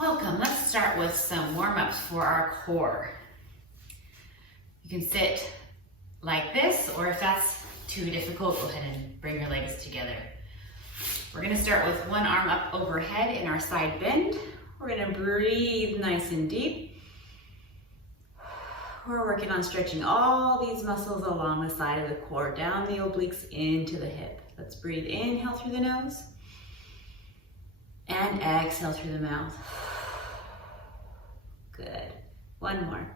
Welcome. Let's start with some warm-ups for our core. You can sit like this, or if that's too difficult, go ahead and bring your legs together. We're going to start with one arm up overhead in our side bend. We're going to breathe nice and deep. We're working on stretching all these muscles along the side of the core, down the obliques into the hip. Let's breathe, inhale through the nose, and exhale through the mouth. Good. One more.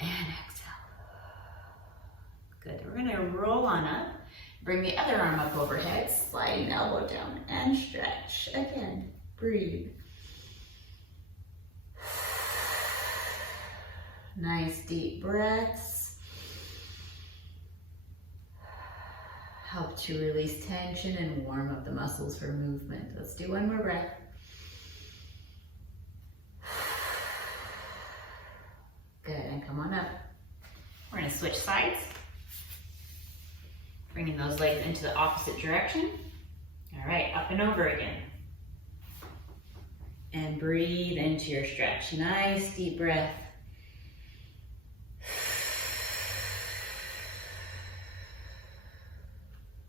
And exhale. Good. We're going to roll on up. Bring the other arm up overhead, sliding the elbow down, and stretch. Again, breathe. Nice deep breaths. Help to release tension and warm up the muscles for movement. Let's do one more breath. Good, and come on up. We're going to switch sides. Bringing those legs into the opposite direction. All right, up and over again. And breathe into your stretch. Nice deep breath.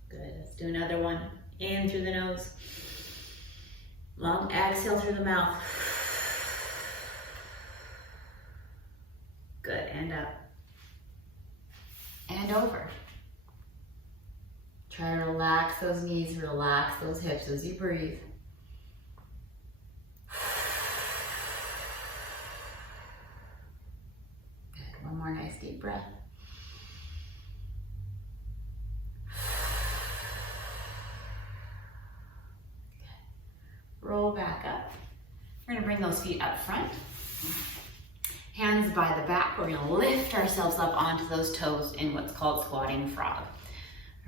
Good, let's do another one. In through the nose. Long exhale through the mouth. Good, and up. And over. Try to relax those knees, relax those hips as you breathe. Good, one more nice deep breath. Good. Roll back up. We're going to bring those feet up front. Hands by the back. We're going to lift ourselves up onto those toes in what's called squatting frog.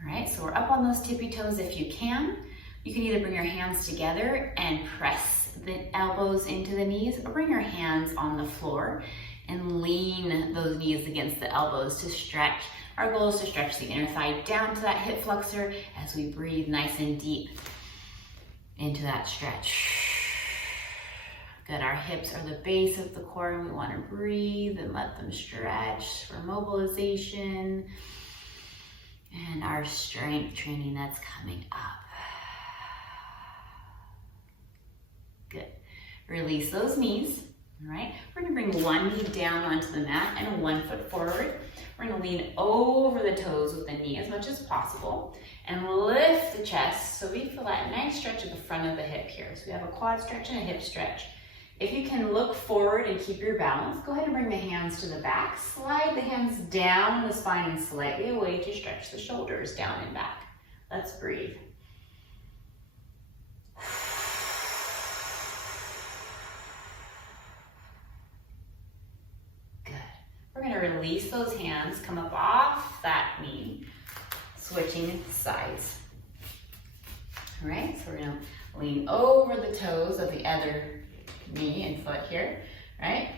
All right, so we're up on those tippy toes if you can. You can either bring your hands together and press the elbows into the knees, or bring your hands on the floor and lean those knees against the elbows to stretch. Our goal is to stretch the inner thigh down to that hip flexor as we breathe nice and deep into that stretch. Good, our hips are the base of the core, and we want to breathe and let them stretch for mobilization and our strength training that's coming up. Good. Release those knees. All right. We're going to bring one knee down onto the mat and 1 foot forward. We're going to lean over the toes with the knee as much as possible and lift the chest so we feel that nice stretch at the front of the hip here. So we have a quad stretch and a hip stretch. If you can look forward and keep your balance, go ahead and bring the hands to the back. Slide the hands down the spine and slightly away to stretch the shoulders down and back. Let's breathe. Good. We're going to release those hands, come up off that knee, switching sides. All right, so we're going to lean over the toes of the other knee and foot here, right?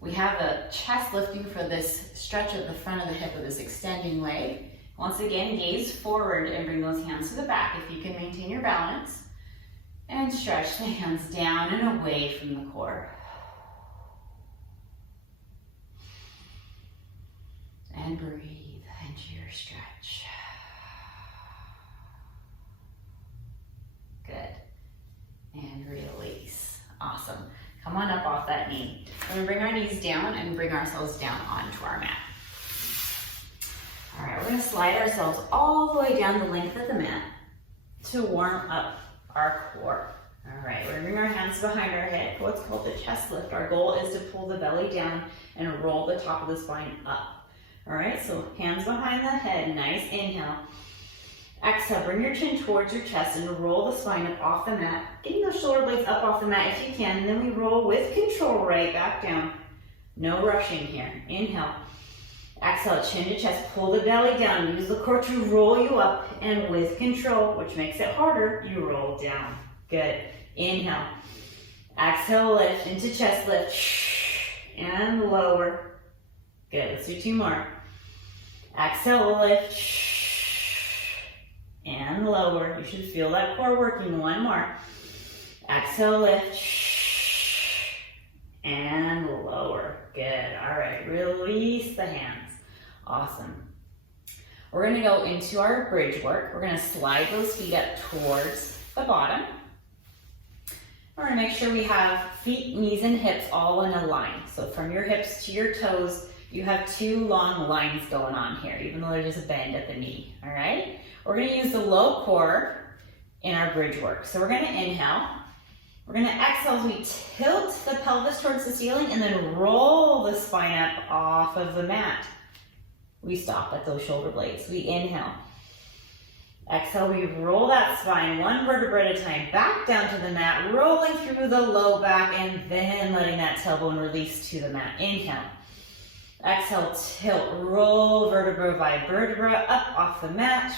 We have the chest lifting for this stretch at the front of the hip of this extending leg. Once again, gaze forward and bring those hands to the back if you can maintain your balance. And stretch the hands down and away from the core. And breathe into your stretch. Good. And release. Awesome. Come on up off that knee. We're going to bring our knees down and bring ourselves down onto our mat. All right, we're going to slide ourselves all the way down the length of the mat to warm up our core. All right, we're going to bring our hands behind our head for what's called the chest lift. Our goal is to pull the belly down and roll the top of the spine up. All right, so hands behind the head, nice inhale. Exhale, bring your chin towards your chest and roll the spine up off the mat. Getting those shoulder blades up off the mat if you can, and then we roll with control right back down. No rushing here. Inhale. Exhale, chin to chest, pull the belly down. Use the core to roll you up, and with control, which makes it harder, you roll down. Good. Inhale. Exhale, lift into chest lift. And lower. Good. Let's do 2 more. Exhale, lift. And lower. You should feel that core working. 1 more. Exhale, lift. And lower. Good. All right, release the hands. Awesome. We're gonna go into our bridge work. We're gonna slide those feet up towards the bottom. We're gonna make sure we have feet, knees, and hips all in a line. So from your hips to your toes, you have 2 long lines going on here, even though there's a bend at the knee, all right? We're gonna use the low core in our bridge work. So we're gonna inhale. We're gonna exhale as we tilt the pelvis towards the ceiling and then roll the spine up off of the mat. We stop at those shoulder blades. We inhale. Exhale, we roll that spine 1 vertebra at a time back down to the mat, rolling through the low back and then letting that tailbone release to the mat. Inhale. Exhale, tilt, roll vertebra by vertebra up off the mat.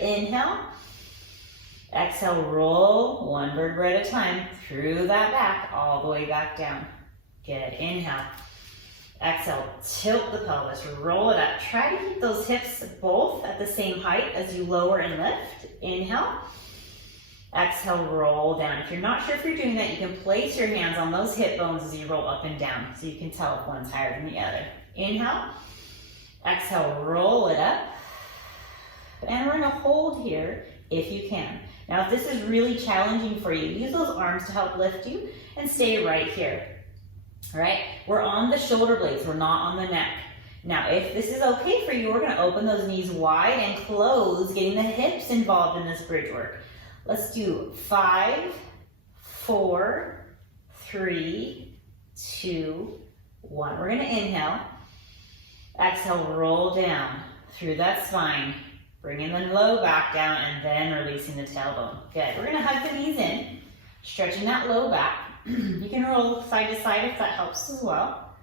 Inhale. Exhale, roll 1 vertebra at a time through that back, all the way back down. Good. Inhale. Exhale, tilt the pelvis, roll it up. Try to keep those hips both at the same height as you lower and lift. Inhale. Exhale, roll down. If you're not sure if you're doing that, you can place your hands on those hip bones as you roll up and down, so you can tell if one's higher than the other. Inhale. Exhale, roll it up. And we're gonna hold here if you can. Now, if this is really challenging for you, use those arms to help lift you and stay right here. All right, we're on the shoulder blades, we're not on the neck. Now, if this is okay for you, we're gonna open those knees wide and close, getting the hips involved in this bridge work. Let's do 5, 4, 3, 2, 1. We're gonna inhale. Exhale, roll down through that spine. Bringing the low back down and then releasing the tailbone. Good. We're gonna hug the knees in, stretching that low back. You can roll side to side if that helps as well.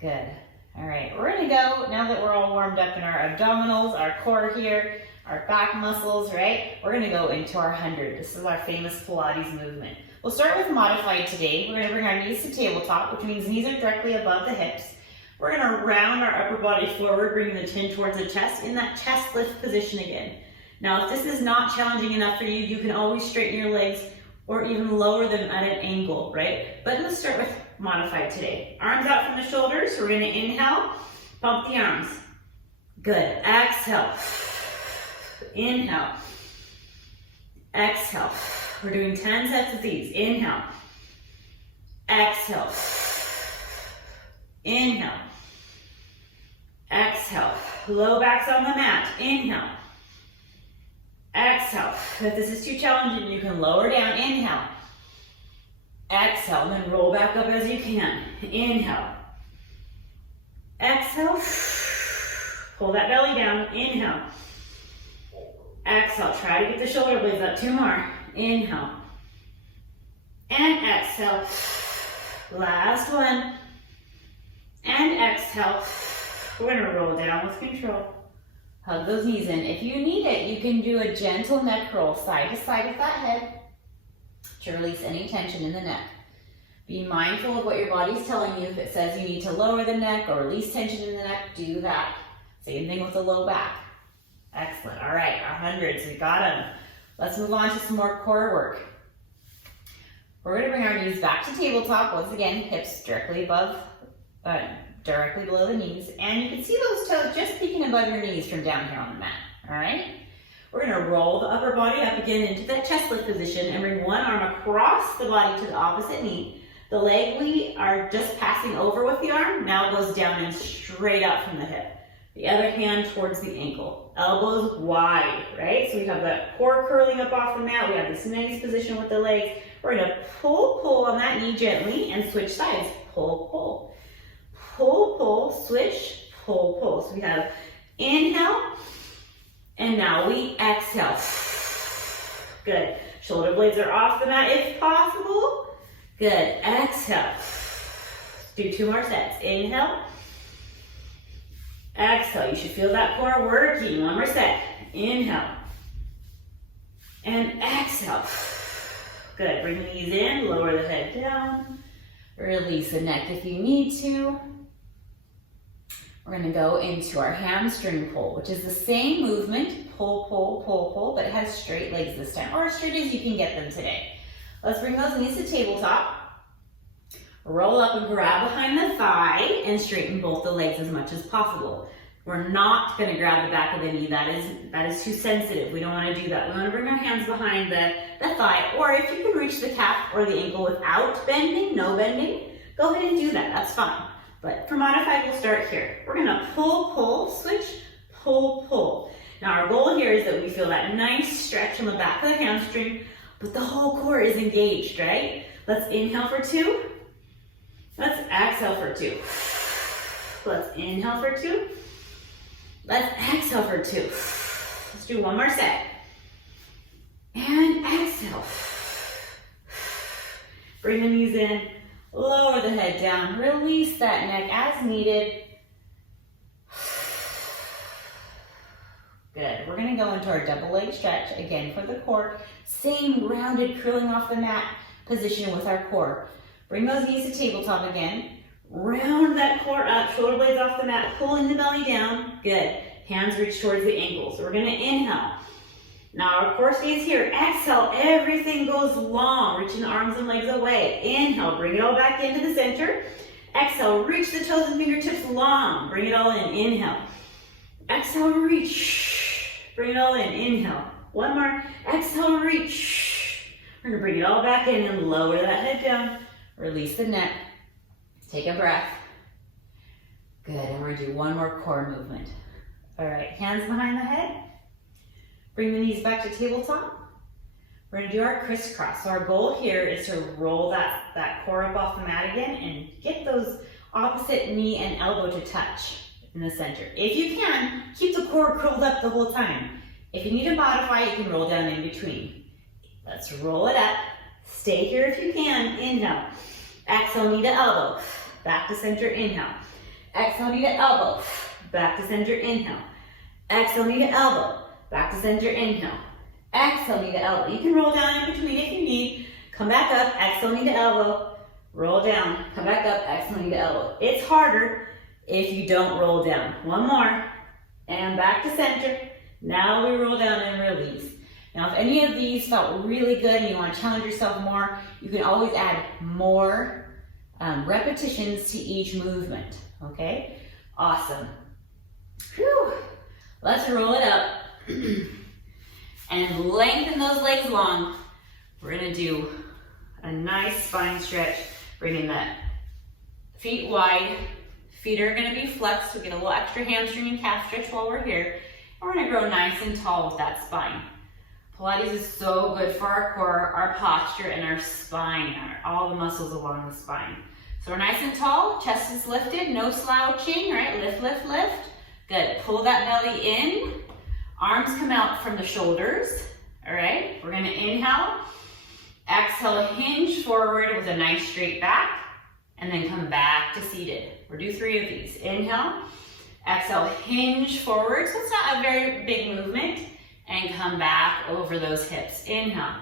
Good. All right, we're gonna go, now that we're all warmed up in our abdominals, our core here, our back muscles, right? We're gonna go into our 100. This is our famous Pilates movement. We'll start with modified today. We're gonna bring our knees to tabletop, which means knees are directly above the hips. We're gonna round our upper body forward, bringing the chin towards the chest in that chest lift position again. Now, if this is not challenging enough for you, you can always straighten your legs or even lower them at an angle, right? But let's start with modified today. Arms out from the shoulders. We're gonna inhale, pump the arms. Good. Exhale. Inhale. Exhale. We're doing 10 sets of these. Inhale. Exhale. Inhale. Exhale. Low back's on the mat. Inhale. Exhale. If this is too challenging, you can lower down. Inhale. Exhale, and then roll back up as you can. Inhale. Exhale. Pull that belly down. Inhale. Exhale. Try to get the shoulder blades up. 2 more. Inhale. And exhale. Last one. And exhale. We're gonna roll down with control. Hug those knees in. If you need it, you can do a gentle neck roll side to side of that head to release any tension in the neck. Be mindful of what your body's telling you. If it says you need to lower the neck or release tension in the neck, do that. Same thing with the low back. Excellent. All right, our 100s, we got them. Let's move on to some more core work. We're gonna bring our knees back to tabletop. Once again, hips directly below the knees, and you can see those toes just peeking above your knees from down here on the mat, all right? We're gonna roll the upper body up again into that chest lift position and bring one arm across the body to the opposite knee. The leg we are just passing over with the arm now goes down and straight out from the hip. The other hand towards the ankle. Elbows wide, right? So we have that core curling up off the mat. We have this nice position with the legs. We're gonna pull on that knee gently and switch sides. Pull. Pull, pull, switch, pull. So we have inhale, and now we exhale. Good. Shoulder blades are off the mat if possible. Good. Exhale. Do 2 more sets. Inhale. Exhale. You should feel that core working. 1 more set. Inhale. And exhale. Good. Bring the knees in, lower the head down. Release the neck if you need to. We're gonna go into our hamstring pull, which is the same movement, pull, pull, pull, pull, but it has straight legs this time, or as straight as you can get them today. Let's bring those knees to tabletop. Roll up and grab behind the thigh and straighten both the legs as much as possible. We're not gonna grab the back of the knee. That is too sensitive. We don't wanna do that. We wanna bring our hands behind the thigh, or if you can reach the calf or the ankle without bending, no bending, go ahead and do that, that's fine. But for modified, we'll start here. We're gonna pull, pull, switch, pull, pull. Now our goal here is that we feel that nice stretch on the back of the hamstring, but the whole core is engaged, right? Let's inhale for 2. Let's exhale for 2. Let's inhale for 2. Let's exhale for 2. Let's do one more set. And exhale. Bring the knees in, lower the head down, release that neck as needed. Good. We're going to go into our double leg stretch again for the core. Same rounded curling off the mat position with our core. Bring those knees to tabletop again. Round that core up, shoulder blades off the mat, pulling the belly down. Good. Hands reach towards the ankles. So we're going to inhale. Now our core stays here. Exhale, everything goes long, reaching the arms and legs away. Inhale, bring it all back into the center. Exhale, reach the toes and fingertips long. Bring it all in. Inhale. Exhale, reach. Bring it all in. Inhale. One more. Exhale, reach. We're going to bring it all back in and lower that head down. Release the neck. Take a breath. Good, and we're going to do one more core movement. All right, hands behind the head. Bring the knees back to tabletop. We're going to do our crisscross. So our goal here is to roll that core up off the mat again and get those opposite knee and elbow to touch in the center. If you can, keep the core curled up the whole time. If you need to modify, you can roll down in between. Let's roll it up. Stay here if you can. Inhale. Exhale, knee to elbow. Back to center, inhale. Exhale, knee to elbow. Back to center, inhale. Exhale, knee to elbow. Back to center, inhale. Exhale, knee to elbow. You can roll down in between if you need. Come back up, exhale, knee to elbow. Roll down, come back up, exhale, knee to elbow. It's harder if you don't roll down. One more, and back to center. Now we roll down and release. Now if any of these felt really good and you want to challenge yourself more, you can always add more repetitions to each movement, okay? Awesome. Whew. Let's roll it up and lengthen those legs long. We're gonna do a nice spine stretch, bringing the feet wide. Feet are gonna be flexed, so get a little extra hamstring and calf stretch while we're here. And we're gonna grow nice and tall with that spine. Pilates is so good for our core, our posture, and our spine, all the muscles along the spine. So we're nice and tall, chest is lifted, no slouching, right? Lift, lift, lift. Good, pull that belly in. Arms come out from the shoulders, all right? We're gonna inhale, exhale, hinge forward with a nice straight back, and then come back to seated. We'll do 3 of these. Inhale, exhale, hinge forward, so it's not a very big movement, and come back over those hips. Inhale,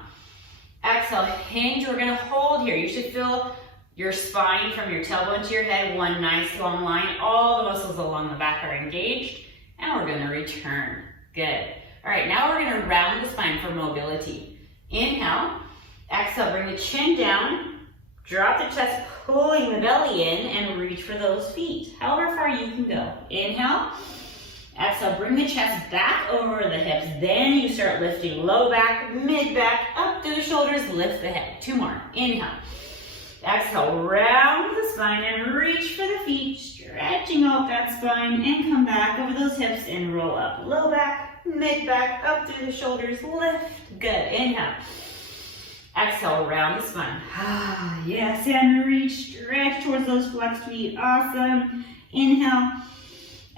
exhale, hinge. We're gonna hold here. You should feel your spine from your tailbone to your head, one nice long line. All the muscles along the back are engaged, and we're gonna return. Good. All right, now we're gonna round the spine for mobility. Inhale, exhale, bring the chin down, drop the chest, pulling the belly in, and reach for those feet, however far you can go. Inhale, exhale, bring the chest back over the hips, then you start lifting low back, mid back, up through the shoulders, lift the head. 2 more. Inhale, exhale, round the spine and reach for the feet, stretching out that spine, and come back over those hips and roll up. Low back, mid back, up through the shoulders, lift. Good. Inhale. Exhale, round the spine. Ah, yes, and reach, stretch towards those flexed feet. Awesome. Inhale.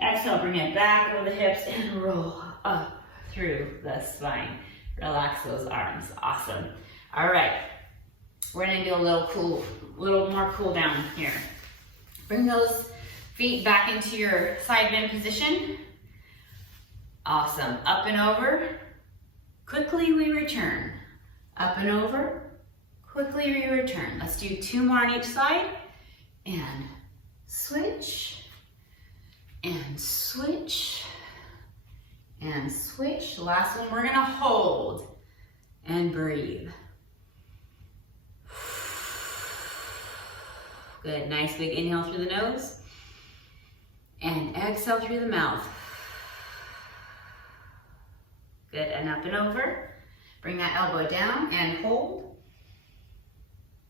Exhale, bring it back over the hips and roll up through the spine. Relax those arms. Awesome. All right. We're gonna do a little more cool down here. Bring those feet back into your side bend position. Awesome. Up and over. Quickly we return. Up and over. Quickly we return. Let's do 2 more on each side. And switch. and switch. And switch. Last one, we're gonna hold and breathe. Good, nice big inhale through the nose. And exhale through the mouth. Good, and up and over. Bring that elbow down and hold.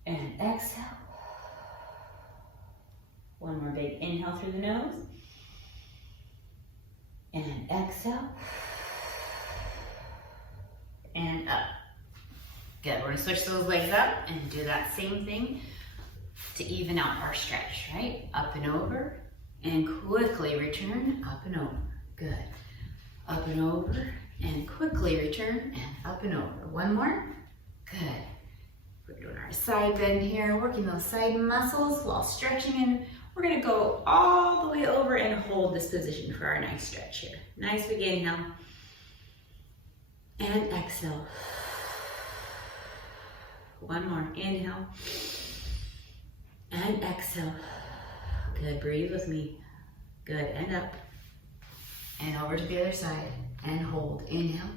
And exhale. One more big inhale through the nose. And exhale. And up. Good, we're gonna switch those legs up and do that same thing to even out our stretch, right? Up and over, and quickly return, up and over. Good. Up and over, and quickly return, and up and over. One more. Good. We're doing our side bend here, working those side muscles while stretching, and we're gonna go all the way over and hold this position for our nice stretch here. Nice big inhale. And exhale. One more. Inhale. And exhale. Good, breathe with me. Good, and up. And over to the other side. And hold, inhale.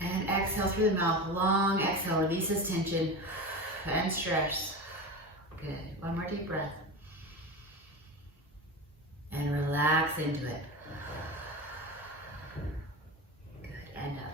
And exhale through the mouth, long exhale, release this tension. And stretch. Good, one more deep breath. And relax into it. Good, and up.